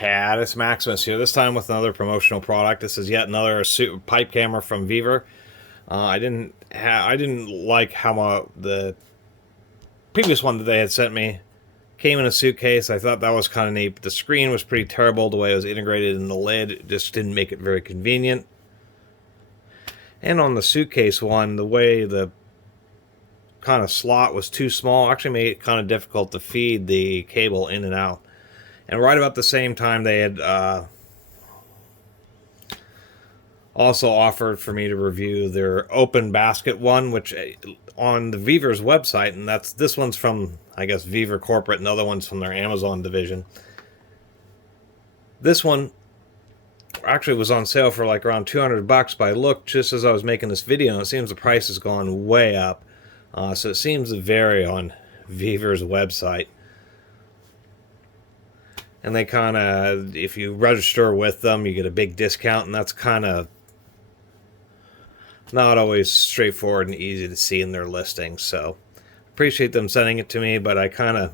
Caddis Maximus here, this time with another promotional product. This is yet another pipe camera from Vevor. I didn't like how the previous one that they had sent me came in a suitcase. I thought that was kind of neat. The screen was pretty terrible. The way it was integrated in the lid, it just didn't make it very convenient. And on the suitcase one, the way the kind of slot was too small actually made it kind of difficult to feed the cable in and out. And right about the same time, they had also offered for me to review their open basket one, which on the Vevor's website, and this one's from, I guess, Vevor Corporate, and the other one's from their Amazon division. This one actually was on sale for like around $200, but I looked just as I was making this video, and it seems the price has gone way up. So it seems to vary on Vevor's website. And they kind of, if you register with them, you get a big discount, and that's kind of not always straightforward and easy to see in their listings. So appreciate them sending it to me, but I'm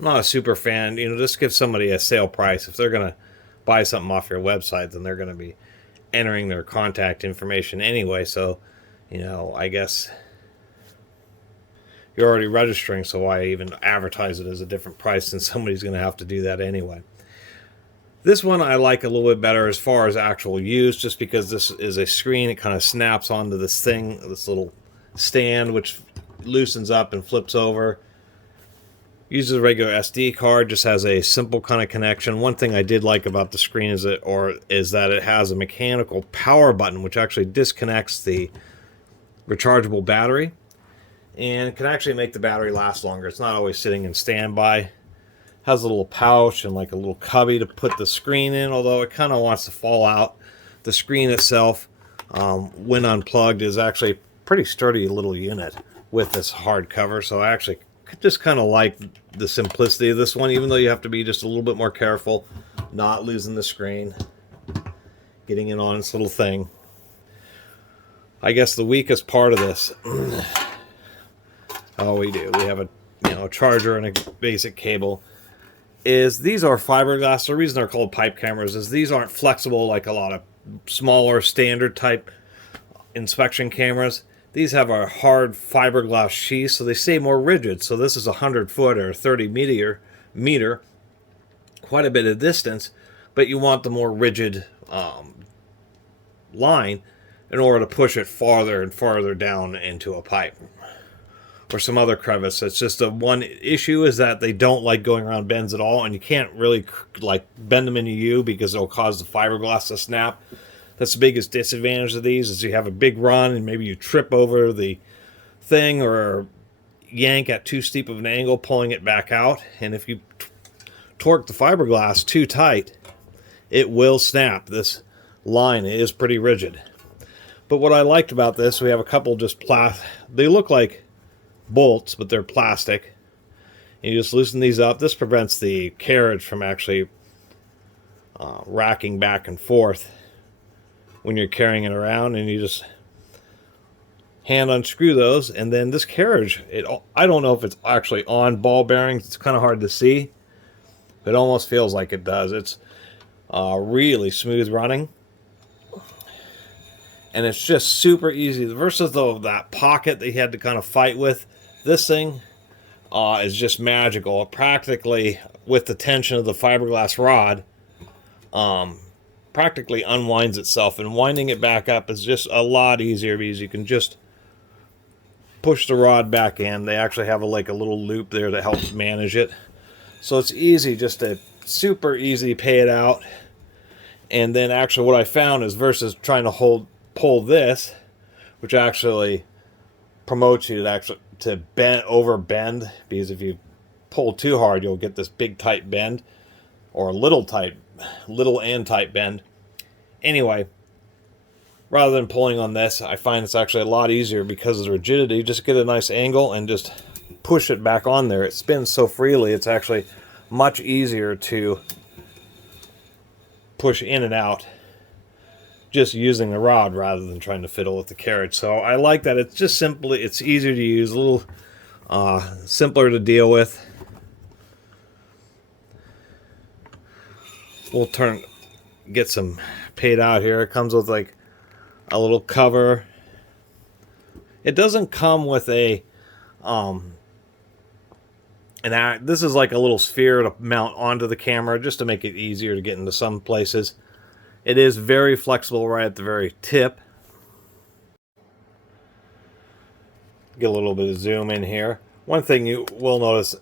not a super fan. You know, just give somebody a sale price. If they're going to buy something off your website, then they're going to be entering their contact information anyway. So, you know, I guess you're already registering, so why even advertise it as a different price, since somebody's going to have to do that anyway. This one I like a little bit better as far as actual use, just because this is a screen. It kind of snaps onto this thing, this little stand, which loosens up and flips over. Uses a regular SD card, just has a simple kind of connection. One thing I did like about the screen is that it has a mechanical power button, which actually disconnects the rechargeable battery and can actually make the battery last longer. It's not always sitting in standby. Has a little pouch and like a little cubby to put the screen in, although it kind of wants to fall out. The screen itself, when unplugged, is actually a pretty sturdy little unit with this hard cover. So I actually just kind of like the simplicity of this one, even though you have to be just a little bit more careful, not losing the screen, getting it on its little thing. I guess the weakest part of this, we have a charger and a basic cable, is these are fiberglass. The reason they're called pipe cameras is these aren't flexible like a lot of smaller standard type inspection cameras. These have a hard fiberglass sheath, so they stay more rigid. So this is a 100-foot or 30-meter, quite a bit of distance, but you want the more rigid line in order to push it farther and farther down into a pipe or some other crevice. It's just the one issue is that they don't like going around bends at all, and you can't really like bend them into you because it'll cause the fiberglass to snap. That's the biggest disadvantage of these, is you have a big run and maybe you trip over the thing or yank at too steep of an angle, pulling it back out. And if you torque the fiberglass too tight, it will snap. This line is pretty rigid. But what I liked about this, we have a couple just they look like bolts, but they're plastic. And you just loosen these up. This prevents the carriage from actually racking back and forth when you're carrying it around, and you just hand unscrew those, and then this carriage, I don't know if it's actually on ball bearings. It's kind of hard to see. It almost feels like it does. It's really smooth running, and it's just super easy versus that pocket that you had to kind of fight with. This thing is just magical. It practically, with the tension of the fiberglass rod, practically unwinds itself, and winding it back up is just a lot easier because you can just push the rod back in. They actually have a little loop there that helps manage it, so it's easy, just a super easy pay it out. And then actually what I found is, versus trying to pull this, which actually promotes you to over bend, because if you pull too hard you'll get this big tight bend, or little and tight bend. Anyway, rather than pulling on this, I find it's actually a lot easier because of the rigidity. You just get a nice angle and just push it back on there. It spins so freely, it's actually much easier to push in and out just using the rod rather than trying to fiddle with the carriage. So I like that. It's just it's easier to use, a little simpler to deal with. we'll get some paid out here. It comes with like a little cover. It doesn't come with a this is like a little sphere to mount onto the camera just to make it easier to get into some places. It is very flexible right at the very tip. Get a little bit of zoom in here. One thing you will notice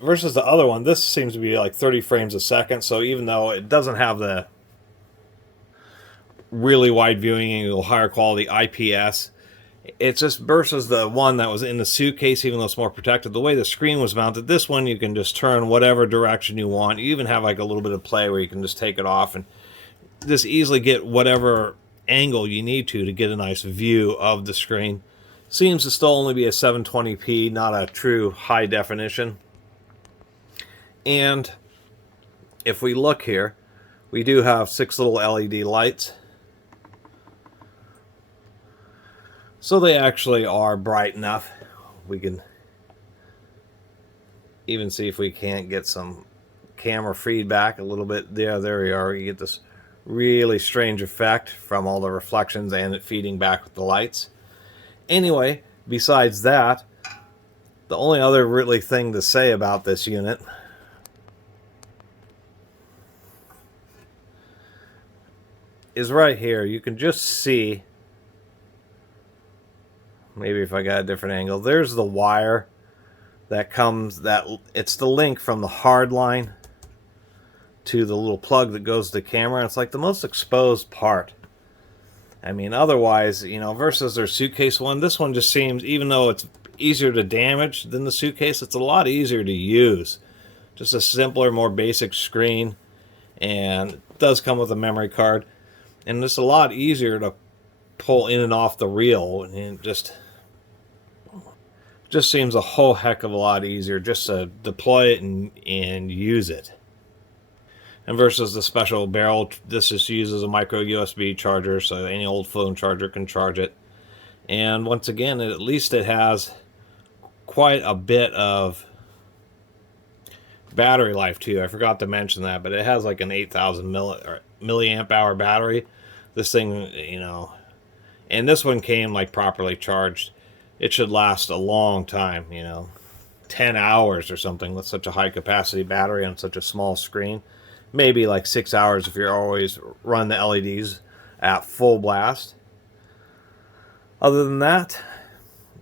versus the other one, this seems to be like 30 frames a second, so even though it doesn't have the really wide viewing angle, higher quality IPS, it's just versus the one that was in the suitcase, even though it's more protected. The way the screen was mounted, this one you can just turn whatever direction you want. You even have like a little bit of play where you can just take it off and just easily get whatever angle you need to get a nice view of the screen. Seems to still only be a 720p, not a true high definition. And if we look here, we do have 6 little LED lights. So they actually are bright enough. We can even see if we can't get some camera feedback a little bit. There we are. You get this really strange effect from all the reflections and it feeding back with the lights. Anyway, besides that, the only other really thing to say about this unit is right here. You can just see, maybe if I got a different angle, there's the wire that comes, it's the link from the hard line to the little plug that goes to the camera. It's like the most exposed part. I mean, otherwise, you know, versus their suitcase one, this one just seems, even though it's easier to damage than the suitcase, it's a lot easier to use. Just a simpler, more basic screen, and it does come with a memory card, and it's a lot easier to pull in and off the reel, and it just seems a whole heck of a lot easier just to deploy it and use it. And versus the special barrel, this just uses a micro USB charger, so any old phone charger can charge it. And once again, at least it has quite a bit of battery life too. I forgot to mention that, but it has like an 8,000 milliamp hour battery. This thing, you know, and this one came like properly charged. It should last a long time, you know, 10 hours or something with such a high capacity battery on such a small screen. Maybe like 6 hours if you're always run the LEDs at full blast. Other than that,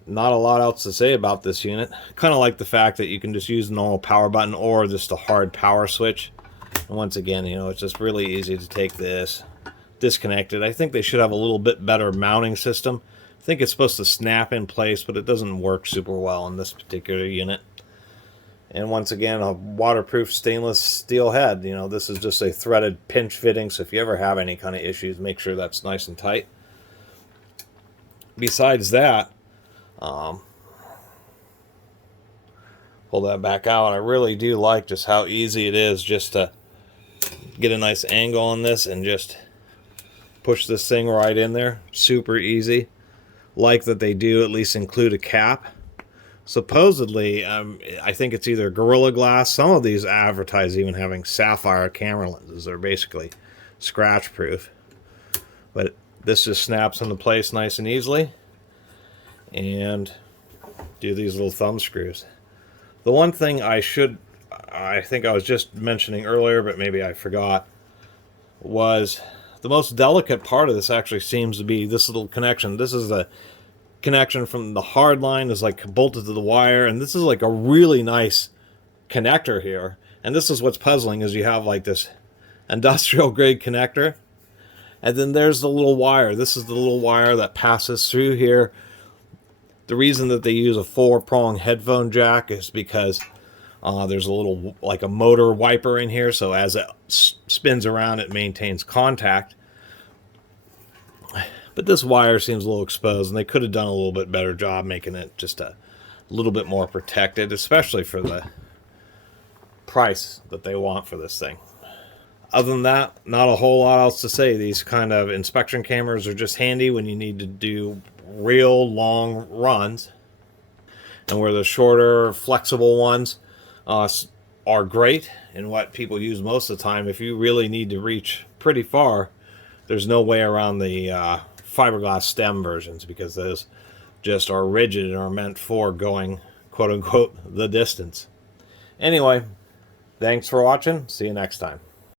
not a lot else to say about this unit. Kind of like the fact that you can just use the normal power button or just a hard power switch. And once again, you know, it's just really easy to take this, disconnect it. I think they should have a little bit better mounting system. I think it's supposed to snap in place, but it doesn't work super well in this particular unit. And once again, a waterproof stainless steel head. You know, this is just a threaded pinch fitting, so if you ever have any kind of issues, make sure that's nice and tight. Besides that, pull that back out. I really do like just how easy it is just to get a nice angle on this and just push this thing right in there. Super easy. Like that they do at least include a cap. Supposedly, I think it's either Gorilla Glass. Some of these advertise even having sapphire camera lenses. They're basically scratch proof. But this just snaps into place nice and easily. And do these little thumb screws. The one thing I think I was just mentioning earlier, but maybe I forgot, was the most delicate part of this actually seems to be this little connection. This is the connection from the hard line is like bolted to the wire, and this is like a really nice connector here. And this is what's puzzling, is you have like this industrial grade connector, and then there's the little wire. This is the little wire that passes through here. The reason that they use a 4-prong headphone jack is because there's a little, like a motor wiper in here, so as it spins around, it maintains contact. But this wire seems a little exposed, and they could have done a little bit better job making it just a little bit more protected, especially for the price that they want for this thing. Other than that, not a whole lot else to say. These kind of inspection cameras are just handy when you need to do real long runs, and where the shorter, flexible ones are great and what people use most of the time. If you really need to reach pretty far, there's no way around the fiberglass stem versions, because those just are rigid and are meant for going, quote unquote, the distance. Anyway, thanks for watching. See you next time.